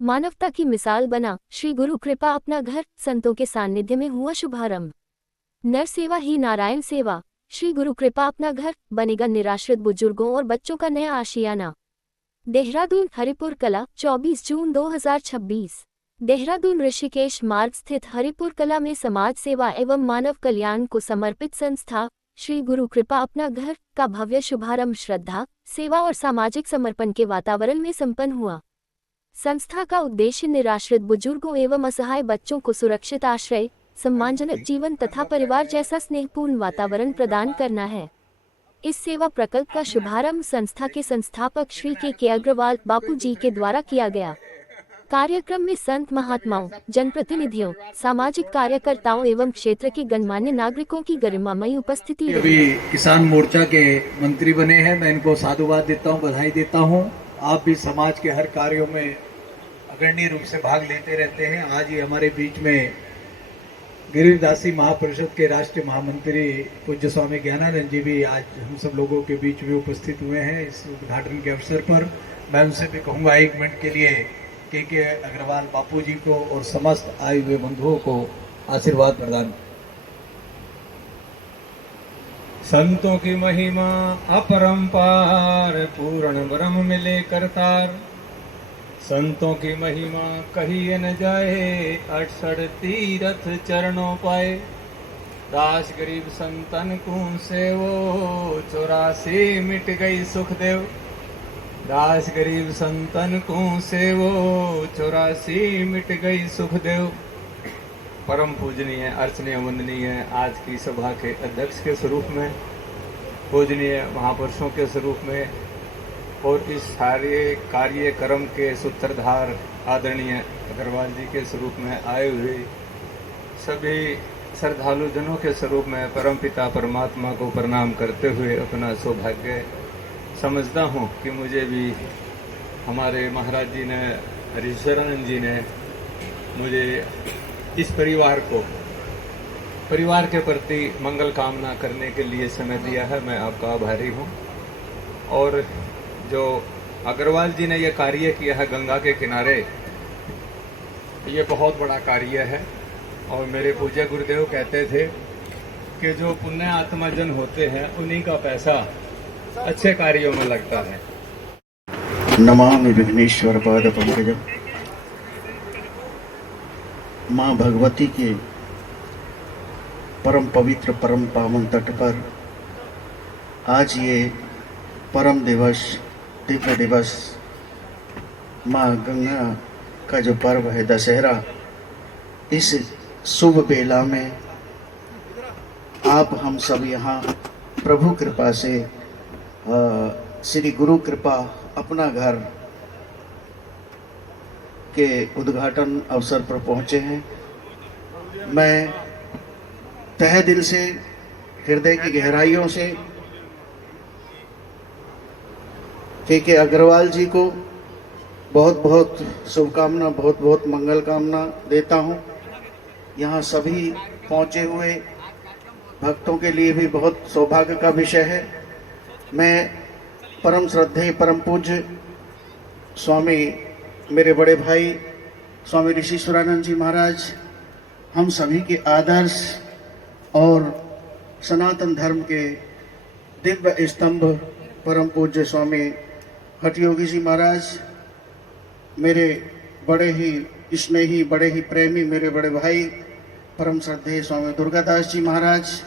मानवता की मिसाल बना श्री गुरु कृपा अपना घर, संतों के सानिध्य में हुआ शुभारंभ। नर सेवा ही नारायण सेवा, श्री गुरु कृपा अपना घर बनेगा निराश्रित बुजुर्गों और बच्चों का नया आशियाना। देहरादून हरिपुर कला 24 जून 2026। देहरादून ऋषिकेश मार्ग स्थित हरिपुर कला में समाज सेवा एवं मानव कल्याण को समर्पित संस्था श्री गुरु कृपा अपना घर का भव्य शुभारंभ श्रद्धा, सेवा और सामाजिक समर्पण के वातावरण में संपन्न हुआ। संस्था का उद्देश्य निराश्रित बुजुर्गों एवं असहाय बच्चों को सुरक्षित आश्रय, सम्मानजनक जीवन तथा परिवार जैसा स्नेहपूर्ण वातावरण प्रदान करना है। इस सेवा प्रकल्प का शुभारंभ संस्था के संस्थापक श्री के अग्रवाल बापू जी के द्वारा किया गया। कार्यक्रम में संत महात्माओं, जनप्रतिनिधियों, सामाजिक कार्यकर्ताओं एवं क्षेत्र के गणमान्य नागरिकों की गरिमामयी उपस्थिति रही। अभी किसान मोर्चा के मंत्री बने हैं, मैं इनको साधुवाद देता हूं, बधाई देता हूं। आप भी समाज के हर कार्यों में अग्रणी रूप से भाग लेते रहते हैं। आज ही हमारे बीच में गिरिदासी महापरिषद के राष्ट्रीय महामंत्री पूज्य स्वामी ज्ञानानंद जी भी आज हम सब लोगों के बीच में उपस्थित हुए हैं। इस उद्घाटन के अवसर पर मैं उनसे भी कहूँगा 1 मिनट के लिए के अग्रवाल बापू जी को और समस्त आए हुए बंधुओं को आशीर्वाद प्रदान। संतों की महिमा अपरंपार, पूर्ण ब्रह्म मिले करतार। संतों की महिमा कहिए न जाए, 68 तीरथ चरणों पाए। दास गरीब संतन को सेवो, 84 मिट गई सुख देव। दास गरीब संतन को सेवो, 84 मिट गई सुख देव। परम पूजनीय अर्चनीय वंदनीय आज की सभा के अध्यक्ष के स्वरूप में, पूजनीय महापुरुषों के स्वरूप में और इस सारे कार्यक्रम के सूत्रधार आदरणीय अग्रवाल जी के स्वरूप में आए हुए सभी श्रद्धालु जनों के स्वरूप में परमपिता परमात्मा को प्रणाम करते हुए अपना सौभाग्य समझता हूँ कि मुझे भी हमारे महाराज जी ने, हरीश्वरानंद जी ने मुझे इस परिवार के प्रति मंगल कामना करने के लिए समय दिया है। मैं आपका आभारी हूँ। और जो अग्रवाल जी ने यह कार्य किया है गंगा के किनारे, ये बहुत बड़ा कार्य है। और मेरे पूज्य गुरुदेव कहते थे कि जो पुण्य आत्मा जन होते हैं उन्हीं का पैसा अच्छे कार्यों में लगता है। नमामि विघ्नेश्वर पाद पंकजम। माँ भगवती के परम पवित्र परम पावन तट पर आज ये परम दिवस, दिव्य दिवस, माँ गंगा का जो पर्व है दशहरा, इस शुभ बेला में आप हम सब यहाँ प्रभु कृपा से श्री गुरु कृपा अपना घर के उद्घाटन अवसर पर पहुँचे हैं। मैं तहे दिल से, हृदय की गहराइयों से के अग्रवाल जी को बहुत बहुत शुभकामना, बहुत बहुत मंगल कामना देता हूँ। यहाँ सभी पहुँचे हुए भक्तों के लिए भी बहुत सौभाग्य का विषय है। मैं परम श्रद्धेय परम पूज्य स्वामी, मेरे बड़े भाई स्वामी ऋषिश्वरानंद जी महाराज, हम सभी के आदर्श और सनातन धर्म के दिव्य स्तंभ परम पूज्य स्वामी हठयोगी जी महाराज, मेरे बड़े ही स्नेही, बड़े ही प्रेमी मेरे बड़े भाई परम श्रद्धेय स्वामी दुर्गादास जी महाराज,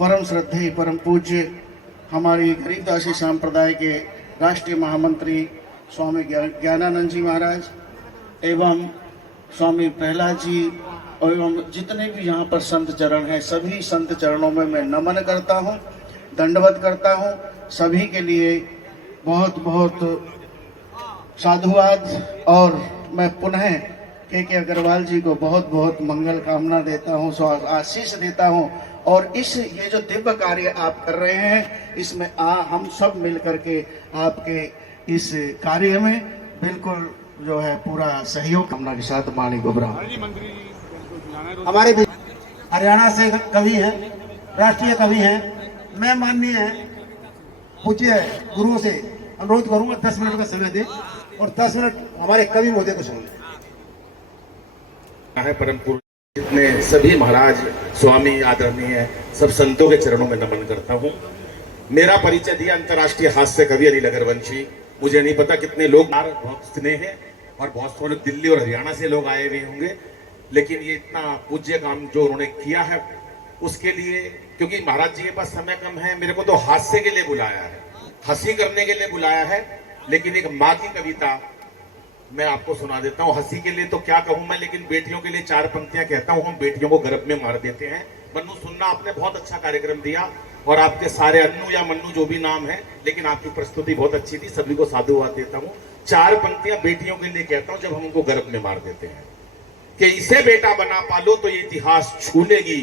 परम श्रद्धेय परम पूज्य हमारी गरीबदासी संप्रदाय के राष्ट्रीय महामंत्री स्वामी ज्ञानानंद जी महाराज एवं स्वामी प्रहलाद जी एवं जितने भी यहाँ पर संत चरण हैं, सभी संत चरणों में मैं नमन करता हूँ, दंडवत करता हूँ। सभी के लिए बहुत बहुत साधुवाद। और मैं पुनः के अग्रवाल जी को बहुत बहुत मंगल कामना देता हूँ, आशीष देता हूँ। और ये जो दिव्य कार्य आप कर रहे हैं, इसमें हम सब मिल करके आपके इस कार्य में बिल्कुल जो है पूरा सहयोग कामना के साथ मानी गोबरा। हमारे हरियाणा से कवि हैं, राष्ट्रीय कवि हैं। मैं माननीय पूज्य गुरुओं से अनुरोध करूंगा 10 मिनट का समय दे। और 10 मिनट हमारे कवि महोदय को सुन लें। है परम पूज्य जितने सभी महाराज स्वामी आदरणीय सब संतों के चरणों में नमन करता हूँ। मेरा परिचय दिया अंतर्राष्ट्रीय हास्य कवि अनिल अगरवंशी। मुझे नहीं पता कितने लोग बहुत स्नेह हैं और बहुत थोड़े दिल्ली और हरियाणा से लोग आए हुए होंगे, लेकिन ये इतना पूज्य काम जो उन्होंने किया है उसके लिए, क्योंकि महाराज जी के पास समय कम है, मेरे को तो हास्य के लिए बुलाया है, हंसी करने के लिए बुलाया है। लेकिन एक माँ की कविता मैं आपको सुना देता हूँ। हंसी के लिए तो क्या कहूं मैं, लेकिन बेटियों के लिए 4 पंक्तियां कहता हूं। हम बेटियों को गर्भ में मार देते हैं। मन्नू सुनना, आपने बहुत अच्छा कार्यक्रम दिया और आपके सारे अन्नू या मन्नू जो भी नाम है, लेकिन आपकी प्रस्तुति बहुत अच्छी थी, सभी को साधुवाद देता हूँ। 4 पंक्तियां बेटियों के लिए कहता हूं जब हम उनको गर्भ में मार देते हैं कि इसे बेटा बना पालो तो ये इतिहास छू लेगी,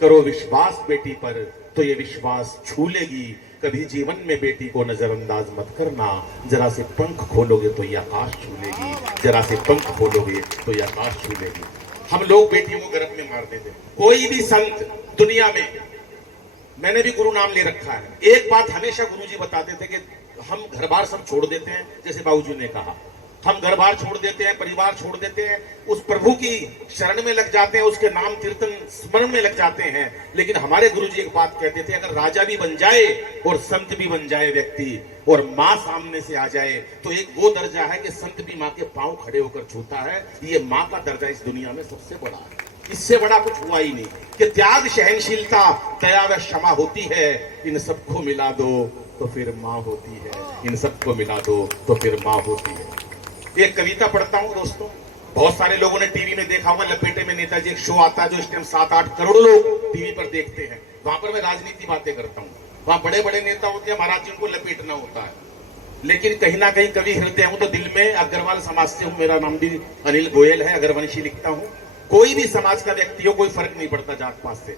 करो विश्वास बेटी पर तो ये विश्वास छू लेगी, कभी जीवन में बेटी को नजरअंदाज मत करना, जरा से पंख खोलोगे तो ये आकाश छू लेगी, जरा से पंख खोलोगे तो ये आकाश छू लेगी। हम लोग बेटियों को गर्भ में मार देते। कोई भी संत दुनिया में, मैंने भी गुरु नाम ले रखा है, एक बात हमेशा गुरुजी बताते थे कि हम घर बार सब छोड़ देते हैं, जैसे बाबूजी ने कहा, हम घर बार छोड़ देते हैं, परिवार छोड़ देते हैं, उस प्रभु की शरण में लग जाते हैं, उसके नाम कीर्तन स्मरण में लग जाते हैं। लेकिन हमारे गुरुजी एक बात कहते थे, अगर राजा भी बन जाए और संत भी बन जाए व्यक्ति और माँ सामने से आ जाए तो एक वो दर्जा है कि संत भी माँ के पांव खड़े होकर छूता है। ये माँ का दर्जा इस दुनिया में सबसे बड़ा है, इससे बड़ा कुछ हुआ ही नहीं कि त्याग, सहनशीलता, दया व क्षमा होती है, इन सबको मिला दो तो फिर माँ होती है, इन सबको मिला दो तो फिर माँ होती है। एक कविता पढ़ता हूं दोस्तों, बहुत सारे लोगों ने टीवी में देखा होगा, लपेटे में नेताजी एक शो आता है जो इस टाइम 7-8 करोड़ लोग टीवी पर देखते हैं। वहां पर मैं राजनीति बातें करता हूँ, वहां बड़े बड़े नेता होते हैं, महाराज जी उनको लपेटना होता है। लेकिन कहीं ना कहीं कवि हृदय हूं तो दिल में अग्रवाल समाज से हूं, मेरा नाम भी अनिल गोयल है, अगरवंशी लिखता हूं। कोई भी समाज का व्यक्ति हो, कोई फर्क नहीं पड़ता जात पात से,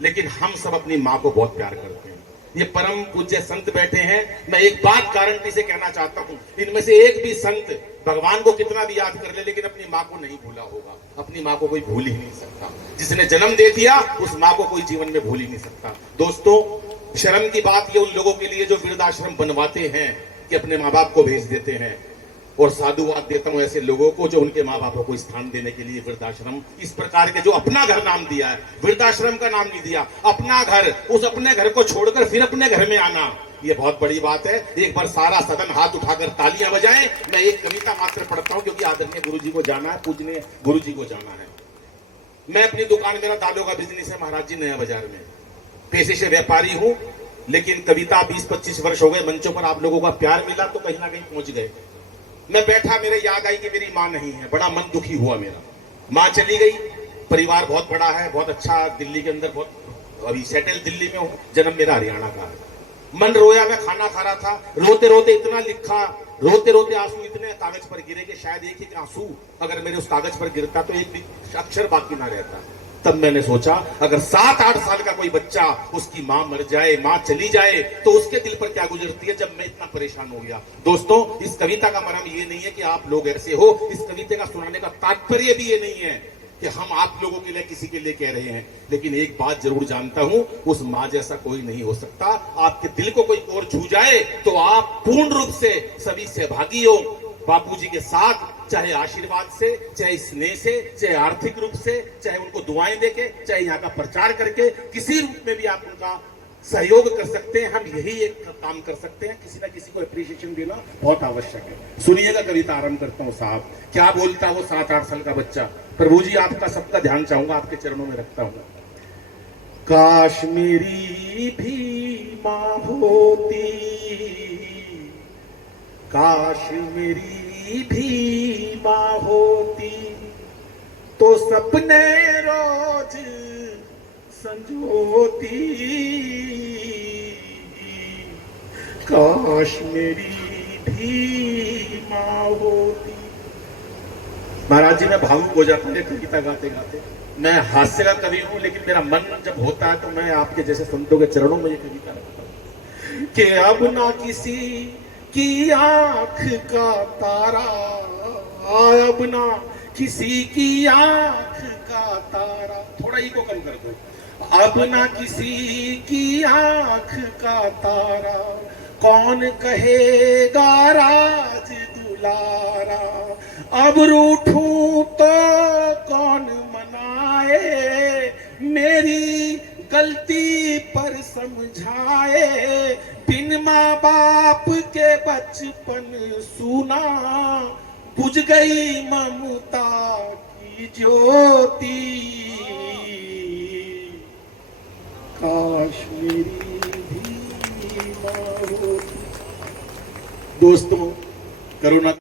लेकिन हम सब अपनी माँ को बहुत प्यार करते हैं। ये परम पूज्य संत बैठे हैं, मैं एक बात गारंटी से कहना चाहता हूं, इनमें से एक भी संत भगवान को कितना भी याद कर ले लेकिन अपनी माँ को नहीं भूला होगा। अपनी माँ को कोई भूल ही नहीं सकता, जिसने जन्म दे दिया उस माँ को कोई जीवन में भूल ही नहीं सकता। दोस्तों, शर्म की बात ये उन लोगों के लिए जो वृद्धाश्रम बनवाते हैं कि अपने माँ बाप को भेज देते हैं, और साधुवाद देता हूं ऐसे लोगों को जो उनके माँ बापों को स्थान देने के लिए वृद्धाश्रम इस प्रकार के, जो अपना घर नाम दिया है, वृद्धाश्रम का नाम नहीं दिया, अपना घर, उस अपने घर को छोड़कर फिर अपने घर में आना, ये बहुत बड़ी बात है। एक बार सारा सदन हाथ उठाकर तालियां बजाएं। मैं एक कविता मात्र पढ़ता हूं क्योंकि आदरणीय गुरुजी को जाना है, पूजनीय गुरुजी को जाना है। मैं अपनी दुकान, मेरा दालों का बिजनेस है महाराज जी, नया बाजार में, पेशे से व्यापारी हूं, लेकिन कविता 20-25 वर्ष हो गए, मंचों पर आप लोगों का प्यार मिला तो कहीं ना कहीं पहुंच गए। मैं बैठा, मेरे याद आई कि मेरी माँ नहीं है, बड़ा मन दुखी हुआ मेरा। माँ चली गई, परिवार बहुत बड़ा है, बहुत अच्छा, दिल्ली के अंदर बहुत अभी सेटल दिल्ली में हूं, जन्म मेरा हरियाणा का है। मन रोया, मैं खाना खा रहा था, रोते रोते इतना लिखा, रोते रोते आंसू इतने कागज पर गिरे कि शायद एक ही आंसू अगर मेरे उस कागज पर गिरता तो एक भी अक्षर बाकी ना रहता। तब मैंने सोचा, अगर 7-8 साल का कोई बच्चा, उसकी माँ मर जाए, माँ चली जाए, तो उसके दिल पर क्या गुजरती है जब मैं इतना परेशान हो गया। दोस्तों, इस कविता का मर्म ये नहीं है कि आप लोग ऐसे हो, इस कविता का सुनाने का तात्पर्य भी ये नहीं है कि हम आप लोगों के लिए किसी के लिए कह रहे हैं, लेकिन एक बात जरूर जानता हूं, उस माँ जैसा कोई नहीं हो सकता। आपके दिल को कोई और छू जाए तो आप पूर्ण रूप से सभी सहभागी हो बापूजी के साथ, चाहे आशीर्वाद से, चाहे स्नेह से, चाहे आर्थिक रूप से, चाहे उनको दुआएं देके, चाहे यहाँ का प्रचार करके, किसी रूप में भी आप उनका सहयोग कर सकते हैं। हम यही एक काम कर सकते हैं, किसी ना किसी को अप्रिशिएशन देना बहुत आवश्यक है। सुनिएगा, कविता आरंभ करता हूँ साहब। क्या बोलता वो 7-8 साल का बच्चा। प्रभु जी, आपका सबका ध्यान चाहूंगा, आपके चरणों में रखता हूँ। काश मेरी भी माँ होती, काश मेरी भी माँ होती, तो सपने रोज संजोती, काश मेरी भी माँ होती। महाराज जी, मैं भावुक हो जाता हूँ कविता गाते गाते। मैं हास्य का कवि हूँ, लेकिन मेरा मन जब होता है तो मैं आपके जैसे संतों के चरणों में ये कविता रखता हूँ कि अब ना किसी की आंख का तारा, अब ना किसी की आंख का तारा, थोड़ा ही को कम कर दो, अब ना किसी की आंख का तारा, कौन कहेगा राज दुलारा। अब रूठूं तो कौन मनाए, मेरी गलती पर समझाए। बिन माँ बाप के बचपन सूना, बुझ गई ममता की ज्योति। काश मेरी भी माँ होती। दोस्तों, करुणा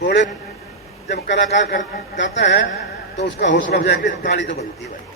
घोड़े जब कलाकार कर गाता है तो उसका हौसला अफजाई के लिए ताली तो बनती है भाई।